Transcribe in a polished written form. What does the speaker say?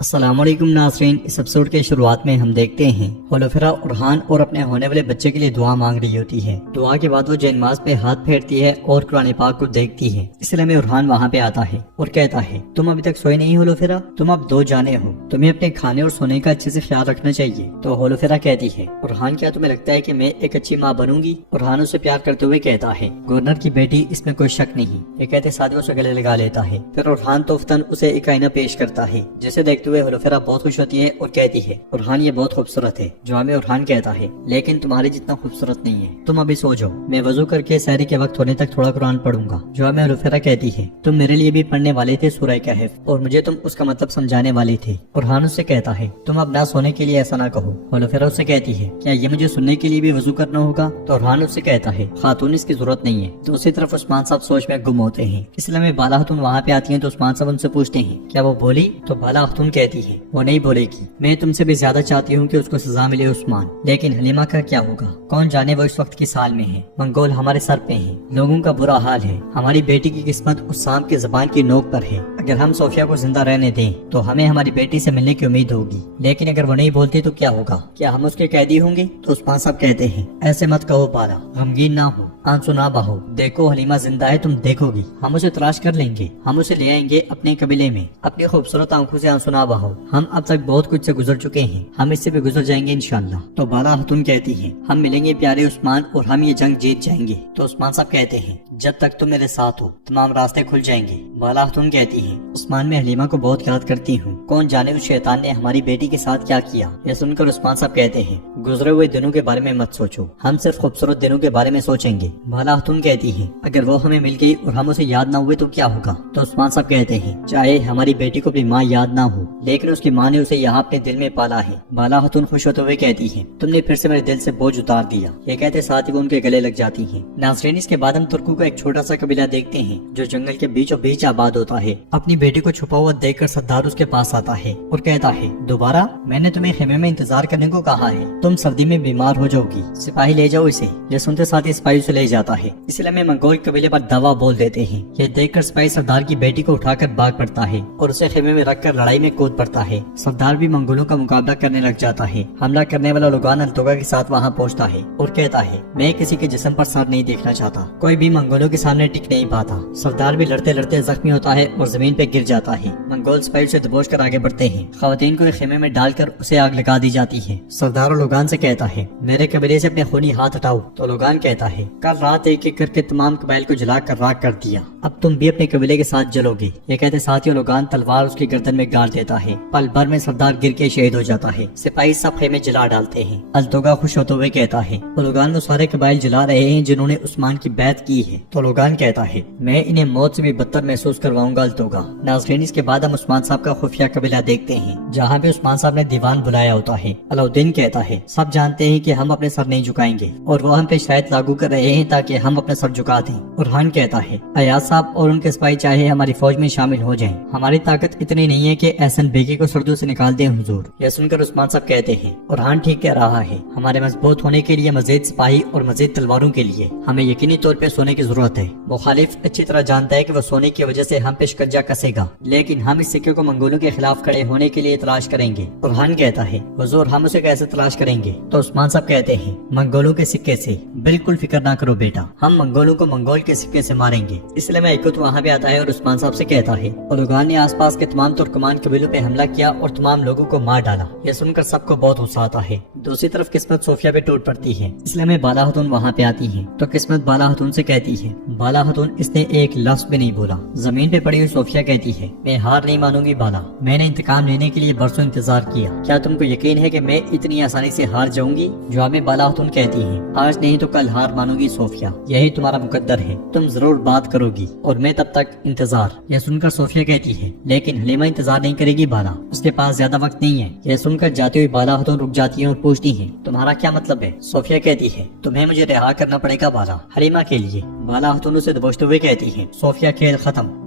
السلام علیکم ناظرین، اس ایپیسوڈ کے شروعات میں ہم دیکھتے ہیں ہولوفرا اورحان اور اپنے ہونے والے بچے کے لیے دعا مانگ رہی ہوتی ہے۔ دعا کے بعد وہ جینماز پہ ہاتھ پھیرتی ہے اور قرآن پاک کو دیکھتی ہے۔ اس لیے اورحان وہاں پہ آتا ہے اور کہتا ہے تم ابھی تک سوئے نہیں ہولوفرا، تم اب 2 جانیں ہو، تمہیں اپنے کھانے اور سونے کا اچھے سے خیال رکھنا چاہیے۔ تو ہولوفرا کہتی ہے اورحان کیا تمہیں لگتا ہے کہ میں ایک اچھی ماں بنوں گی؟ اورحان اسے پیار کرتے ہوئے کہتا ہے گورنر کی بیٹی، اس میں کوئی شک نہیں۔ یہ کہتے ساتھ اسے گلے لگا لیتا ہے۔ پھر اورحان توفتاً اسے ایک آئینہ پیش کرتا ہے جسے دیکھتے ہوئے ہولوفرا بہت خوش ہوتی ہے اور کہتی ہے اورحان یہ بہت خوبصورت ہے۔ جواب میں اورحان کہتا ہے لیکن تمہارے جتنا خوبصورت نہیں ہے، تم ابھی سو جاؤ، میں وضو کر کے سحری کے وقت ہونے تک تھوڑا قرآن پڑھوں گا۔ جواب میں ہولوفرا کہتی ہے تم میرے لیے بھی پڑھنے والے تھے سورہ کہف، اور مجھے تم اس کا مطلب سمجھانے والے تھے۔ اورحان اس سے کہتا ہے تم اب نہ سونے کے لیے ایسا نہ کہو۔ ہولوفرا اس سے کہتی ہے کیا یہ مجھے سننے کے لیے بھی وضو کرنا ہوگا؟ تو اورحان اس سے کہتا ہے خاتون اس کی ضرورت نہیں ہے۔ تو اسی طرف عثمان صاحب سوچ میں گم ہوتے ہیں۔ اس لیے میں بالا خاتون وہاں پہ آتی ہیں تو عثمان صاحب ان سے پوچھتے ہیں کیا وہ بولی؟ تو بالا خاتون کہتی ہے وہ نہیں بولے گی، میں تم سے بھی زیادہ چاہتی ہوں کہ اس کو سزا ملے عثمان، لیکن حلیمہ کا کیا ہوگا؟ کون جانے وہ اس وقت کی سال میں ہے، منگول ہمارے سر پہ ہیں، لوگوں کا برا حال ہے، ہماری بیٹی کی قسمت اس سام کے زبان کی نوک پر ہے۔ اگر ہم صوفیہ کو زندہ رہنے دیں تو ہمیں ہماری بیٹی سے ملنے کی امید ہوگی، لیکن اگر وہ نہیں بولتی تو کیا ہوگا؟ کیا ہم اس کے قیدی ہوں گے؟ تو عثمان صاحب کہتے ہیں ایسے مت کہو بالا، غمگین نہ ہو، آنسو نہ بہو، دیکھو حلیمہ زندہ ہے، تم دیکھو گی، ہم اسے تلاش کر لیں گے، ہم اسے لے آئیں گے اپنے قبیلے میں، اپنی خوبصورت آنکھوں سے آنسو نہ بہو، ہم اب تک بہت کچھ سے گزر چکے ہیں، ہم اس سے بھی گزر جائیں گے انشاءاللہ۔ تو بالا خاتون کہتی ہے ہم ملیں گے پیارے عثمان اور ہم یہ جنگ جیت جائیں گے۔ تو عثمان صاحب کہتے ہیں جب تک تم میرے ساتھ ہو تمام راستے کھل جائیں گے۔ بالا خاتون کہتی ہے عثمان میں حلیمہ کو بہت یاد کرتی ہوں، کون جانے اس شیطان نے ہماری بیٹی کے ساتھ کیا کیا۔ یہ سن کر عثمان صاحب کہتے ہیں گزرے ہوئے دنوں کے بارے میں مت سوچو، ہم صرف خوبصورت دنوں کے بارے میں سوچیں گے۔ بالا خاتون کہتی ہے اگر وہ ہمیں مل گئی اور ہم اسے یاد نہ ہوئے تو کیا ہوگا؟ تو عثمان صاحب کہتے ہیں چاہے ہماری بیٹی کو اپنی ماں یاد نہ ہو، لیکن اس کی ماں نے اسے یہاں اپنے دل میں پالا ہے۔ بالا خاتون خوش ہوتے ہوئے کہتی ہے تم نے پھر سے میرے دل سے بوجھ اتار دیا۔ یہ کہتے ساتھ ہی وہ ان کے گلے لگ جاتی ہیں۔ ناظرین اس کے بعد ہم ترکوں کا ایک چھوٹا سا قبیلہ دیکھتے ہیں جو جنگل کے بیچوں بیچ آباد ہوتا ہے۔ اپنی بیٹی کو چھپا ہوا دیکھ کر سردار اس کے پاس آتا ہے اور کہتا ہے دوبارہ میں نے تمہیں خیمے میں انتظار کرنے کو کہا ہے، تم سردی میں بیمار ہو جاؤ گی، سپاہی لے جاؤ اسے۔ یہ سنتے ساتھ ہی سپاہی اسے لے جاتا ہے۔ اس لیے میں منگول قبیلے پر دعویٰ بول دیتے ہیں۔ یہ دیکھ کر سپاہی سردار کی بیٹی کو اٹھا کر بھاگ پڑتا ہے اور اسے خیمے میں رکھ کر لڑائی میں کود پڑتا ہے۔ سردار بھی منگولوں کا مقابلہ کرنے لگ جاتا ہے۔ حملہ کرنے والا لوگان التوگا کے ساتھ وہاں پہنچتا ہے اور کہتا ہے میں کسی کے جسم پر سر نہیں دیکھنا چاہتا، کوئی بھی منگولوں کے سامنے ٹک نہیں پاتا۔ سردار بھی لڑتے لڑتے زخمی ہوتا ہے اور زمین پہ گر جاتا ہے۔ منگول سپاہی سے دبوچ کر آگے بڑھتے ہیں۔ خواتین کو ایک خیمے میں ڈال کر اسے آگ لگا دی جاتی ہے۔ سردار لوگان سے کہتا ہے میرے قبیلے سے اپنے خونی ہاتھ ہٹاؤ۔ تو لوگان کہتا ہے کل رات ایک ایک کر کے تمام قبائل کو جلا کر راکھ کر دیا، اب تم بھی اپنے قبیلے کے ساتھ جلو گے۔ یہ کہتے ساتھیوں لوگان تلوار اس کی گردن میں گاڑ دیتا ہے۔ پل بھر میں سردار گر کے شہید ہو جاتا ہے۔ سپاہی سب خیمے جلا ڈالتے ہیں۔ التوگا خوش ہوتے ہوئے کہتا ہے لوگان وہ سارے قبائل جلا رہے ہیں جنہوں نے عثمان کی بیعت کی ہے۔ تو لوگان کہتا ہے میں انہیں موت سے بھی بدتر محسوس کرواؤں گا التوگا۔ ناظرین اس کے بعد ہم عثمان صاحب کا خفیہ قبیلہ دیکھتے ہیں جہاں پہ عثمان صاحب نے دیوان بلایا ہوتا ہے۔ علاؤدین کہتا ہے سب جانتے ہیں کہ ہم اپنے سر نہیں جھکائیں گے اور وہ ہم پہ شاید لاگو کر رہے ہیں تاکہ ہم اپنا سر جھکا دیں۔ اورحان کہتا ہے ایاز صاحب اور ان کے سپاہی چاہے ہماری فوج میں شامل ہو جائیں، ہماری طاقت اتنی نہیں ہے کہ احسن بیگی کو سردوں سے نکال دیں حضور۔ یہ سن کر عثمان صاحب کہتے ہیں اورحان ٹھیک کہہ رہا ہے، ہمارے مضبوط ہونے کے لیے مزید سپاہی اور مزید تلواروں کے لیے ہمیں یقینی طور پہ سونے کی ضرورت ہے۔ مخالف اچھی طرح جانتا ہے کہ وہ سونے کی وجہ سے ہم پہ شکنجہ کسے گا، لیکن ہم اس سکے کو منگولوں کے خلاف کھڑے ہونے کے لیے تلاش کریں گے۔ اورحان کہتا ہے حضور ہم اسے کیسے تلاش کریں گے؟ تو عثمان صاحب کہتے ہیں منگولوں کے سکے سے۔ بالکل فکر نہ کرو بیٹا، ہم منگولوں کو منگول کے سکے سے ماریں گے۔ اس لیے میں ایکوت وہاں پہ آتا ہے اور عثمان صاحب سے کہتا ہے اولوگان نے آس پاس کے تمام ترکمان قبیلوں پہ حملہ کیا اور تمام لوگوں کو مار ڈالا۔ یہ سن کر سب کو بہت غصہ آتا ہے۔ دوسری طرف قسمت صوفیہ پہ ٹوٹ پڑتی ہے، اس لیے میں بالا خاتون وہاں پہ آتی ہیں تو قسمت بالا خاتون سے کہتی ہے بالا خاتون اس نے ایک لفظ بھی نہیں بولا۔ زمین پہ پڑی ہوئی صوفیہ کہتی ہے میں ہار نہیں مانوں گی بالا، میں نے انتقام لینے کے لیے برسوں انتظار کیا، کیا تم کو یقین ہے کہ میں اتنی آسانی سے ہار جاؤں گی؟ جواب میں بالا خاتون کہتی ہے آج نہیں تو کل ہار مانو گی صوفیہ، یہی تمہارا مقدر ہے، تم ضرور بات کرو گی اور میں تب تک انتظار۔ یہ سن کر صوفیہ کہتی ہے لیکن حلیمہ انتظار نہیں کرے گی بالا، اس کے پاس زیادہ وقت نہیں ہے۔ یہ سن کر جاتی ہوئی بالا خاتون رک جاتی ہیں اور پوچھتی ہیں تمہارا کیا مطلب ہے؟ صوفیہ کہتی ہے تمہیں مجھے رہا کرنا پڑے گا بالا، حلیمہ کے لیے۔ بالا خاتون سے دبوچتے ہوئے کہتی ہے صوفیہ کھیل ختم،